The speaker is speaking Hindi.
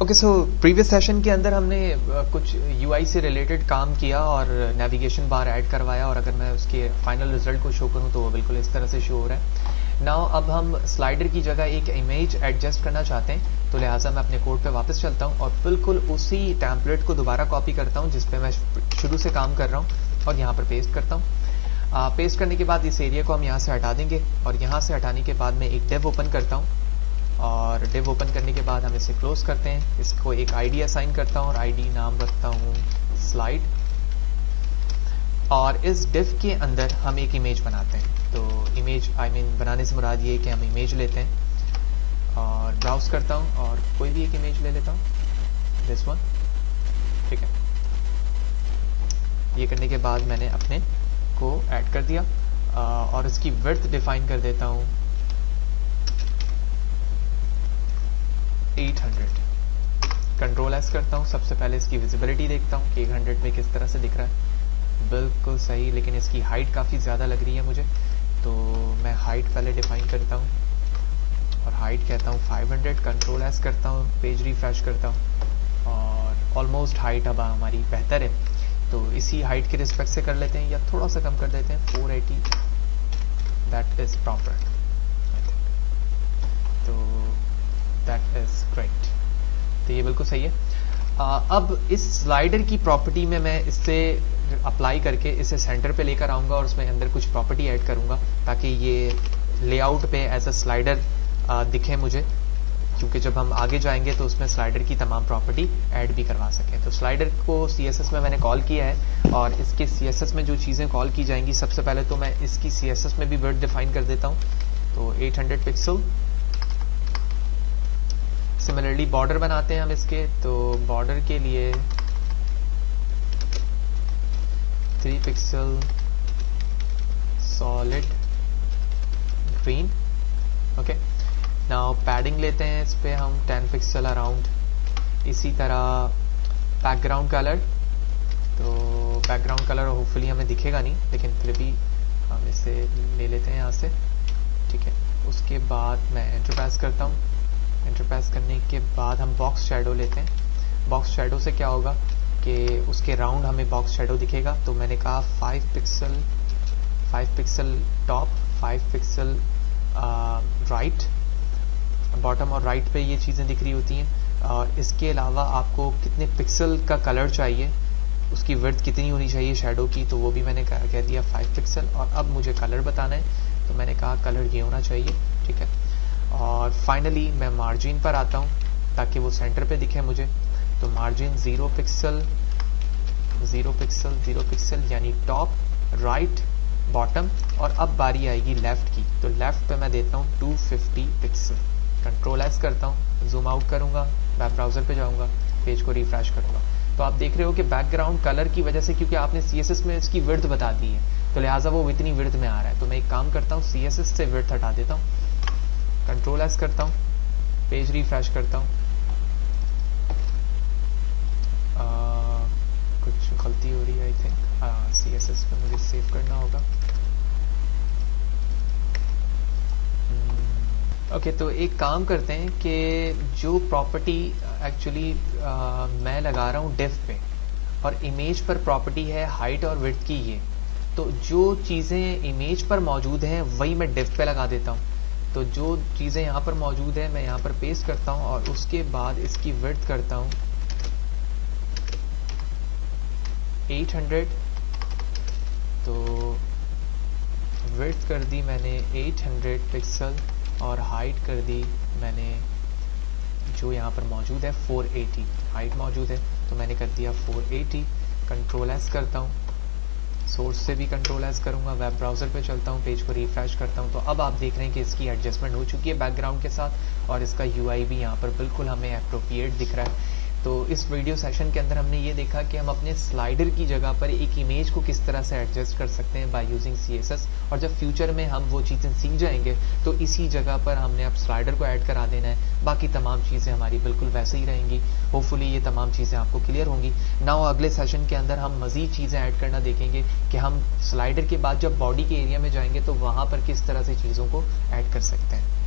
ओके, सो प्रीवियस सेशन के अंदर हमने कुछ यूआई से रिलेटेड काम किया और नेविगेशन बार ऐड करवाया, और अगर मैं उसके फाइनल रिजल्ट को शो करूं तो वो बिल्कुल इस तरह से शो हो रहा है। नाउ अब हम स्लाइडर की जगह एक इमेज एडजस्ट करना चाहते हैं, तो लिहाजा मैं अपने कोड पे वापस चलता हूं और बिल्कुल उसी टेम्पलेट को दोबारा कॉपी करता हूं जिस पे मैं शुरू से काम कर रहा हूं और यहाँ पर पेस्ट करता हूँ। पेस्ट करने के बाद इस एरिया को हम यहाँ से हटा देंगे, और यहाँ से हटाने के बाद मैं एक डिव ओपन करता हूँ, और डिव ओपन करने के बाद हम इसे क्लोज करते हैं। इसको एक आईडी असाइन करता हूँ और आईडी नाम रखता हूँ स्लाइड, और इस डिव के अंदर हम एक इमेज बनाते हैं। तो इमेज बनाने से मुराद ये है कि हम इमेज लेते हैं और ब्राउज करता हूँ और कोई भी एक इमेज ले लेता हूँ, दिस वन, ठीक है। ये करने के बाद मैंने अपने को ऐड कर दिया और इसकी विड्थ डिफाइन कर देता हूँ 800। कंट्रोल एस करता हूँ। सबसे पहले इसकी विजिबिलिटी देखता हूँ कि 100 में किस तरह से दिख रहा है। बिल्कुल सही, लेकिन इसकी हाइट काफ़ी ज़्यादा लग रही है मुझे, तो मैं हाइट पहले डिफाइन करता हूँ और हाइट कहता हूँ 500। कंट्रोल एस करता हूँ, पेज रिफ्रेश करता हूँ और ऑलमोस्ट हाइट अब हमारी बेहतर है, तो इसी हाइट के रिस्पेक्ट से कर लेते हैं या थोड़ा सा कम कर देते हैं, 480। दैट इज़ प्रॉपर, तो दैट इज़ ग्रेट। तो ये बिल्कुल सही है। अब इस स्लाइडर की प्रॉपर्टी में मैं इससे अप्लाई करके इसे सेंटर पे लेकर आऊँगा और उसमें अंदर कुछ प्रॉपर्टी ऐड करूँगा ताकि ये लेआउट पे एज अ स्लाइडर दिखे मुझे, क्योंकि जब हम आगे जाएंगे तो उसमें स्लाइडर की तमाम प्रॉपर्टी ऐड भी करवा सकें। तो स्लाइडर को CSS में मैंने कॉल किया है, और इसके CSS में जो चीज़ें कॉल की जाएंगी, सबसे पहले तो मैं इसकी CSS में भी विड्थ डिफाइन कर देता हूँ, तो 800 पिक्सल। सिमिलरली बॉर्डर बनाते हैं हम इसके, तो बॉर्डर के लिए 3 pixel solid green, okay. Now padding लेते हैं इस पे हम 10 पिक्सल अराउंड। इसी तरह बैकग्राउंड कलर, तो बैकग्राउंड कलर होपफुली हमें दिखेगा नहीं, लेकिन फिर भी हम इसे ले लेते हैं यहाँ से, ठीक है। उसके बाद मैं एंटर प्रेस करता हूँ। एंटर प्रेस करने के बाद हम बॉक्स शैडो लेते हैं। बॉक्स शैडो से क्या होगा कि उसके राउंड हमें बॉक्स शैडो दिखेगा, तो मैंने कहा 5 pixel top, 5 pixel right, bottom और राइट पे ये चीज़ें दिख रही होती हैं। और इसके अलावा आपको कितने पिक्सल का कलर चाहिए, उसकी विड्थ कितनी होनी चाहिए शैडो की, तो वो भी मैंने कह दिया 5 पिक्सल। और अब मुझे कलर बताना है, तो मैंने कहा कलर ये होना चाहिए, ठीक है। और फाइनली मैं मार्जिन पर आता हूँ ताकि वो सेंटर पे दिखे मुझे, तो मार्जिन 0 पिक्सल 0 पिक्सल 0 पिक्सल, यानी टॉप, राइट, बॉटम। और अब बारी आएगी लेफ़्ट की, तो लेफ़्ट पे मैं देता हूँ 250 पिक्सल। कंट्रोल एस करता हूँ, जूम आउट करूँगा, वेब ब्राउज़र पे जाऊँगा, पेज को रिफ्रेश करूँगा, तो आप देख रहे हो कि बैकग्राउंड कलर की वजह से, क्योंकि आपने CSS में इसकी विड्थ बता दी है, तो लिहाजा वो इतनी विड्थ में आ रहा है। तो मैं एक काम करता हूँ, CSS से विड्थ हटा देता हूँ, कंट्रोल एस करता हूँ, पेज रिफ्रेश करता हूँ। कुछ गलती हो रही है आई थिंक, CSS पे मुझे सेव करना होगा। ओके, तो एक काम करते हैं कि जो प्रॉपर्टी एक्चुअली मैं लगा रहा हूँ डिव पे, और इमेज पर प्रॉपर्टी है हाइट और विड्थ की, ये तो जो चीज़ें इमेज पर मौजूद हैं वही मैं डिव पे लगा देता हूँ। तो जो चीज़ें यहाँ पर मौजूद है मैं यहाँ पर पेस्ट करता हूँ और उसके बाद इसकी विड्थ करता हूँ 800। तो विड्थ कर दी मैंने 800 पिक्सल और हाइट कर दी मैंने, जो यहाँ पर मौजूद है 480 हाइट मौजूद है, तो मैंने कर दिया 480। कंट्रोल एस करता हूँ, सोर्स से भी कंट्रोल एस करूँगा, वेब ब्राउज़र पे चलता हूँ, पेज को रिफ्रेश करता हूँ, तो अब आप देख रहे हैं कि इसकी एडजस्टमेंट हो चुकी है बैकग्राउंड के साथ, और इसका UI भी यहाँ पर बिल्कुल हमें अप्रोप्रिएट दिख रहा है। तो इस वीडियो सेशन के अंदर हमने ये देखा कि हम अपने स्लाइडर की जगह पर एक इमेज को किस तरह से एडजस्ट कर सकते हैं बाय यूजिंग CSS, और जब फ्यूचर में हम वो चीज़ें सीख जाएंगे तो इसी जगह पर हमने अब स्लाइडर को ऐड करा देना है, बाकी तमाम चीज़ें हमारी बिल्कुल वैसे ही रहेंगी। होपफुली ये तमाम चीज़ें आपको क्लियर होंगी। नाउ अगले सेशन के अंदर हम मज़ीद चीज़ें ऐड करना देखेंगे कि हम स्लाइडर के बाद जब बॉडी के एरिया में जाएंगे तो वहाँ पर किस तरह से चीज़ों को ऐड कर सकते हैं।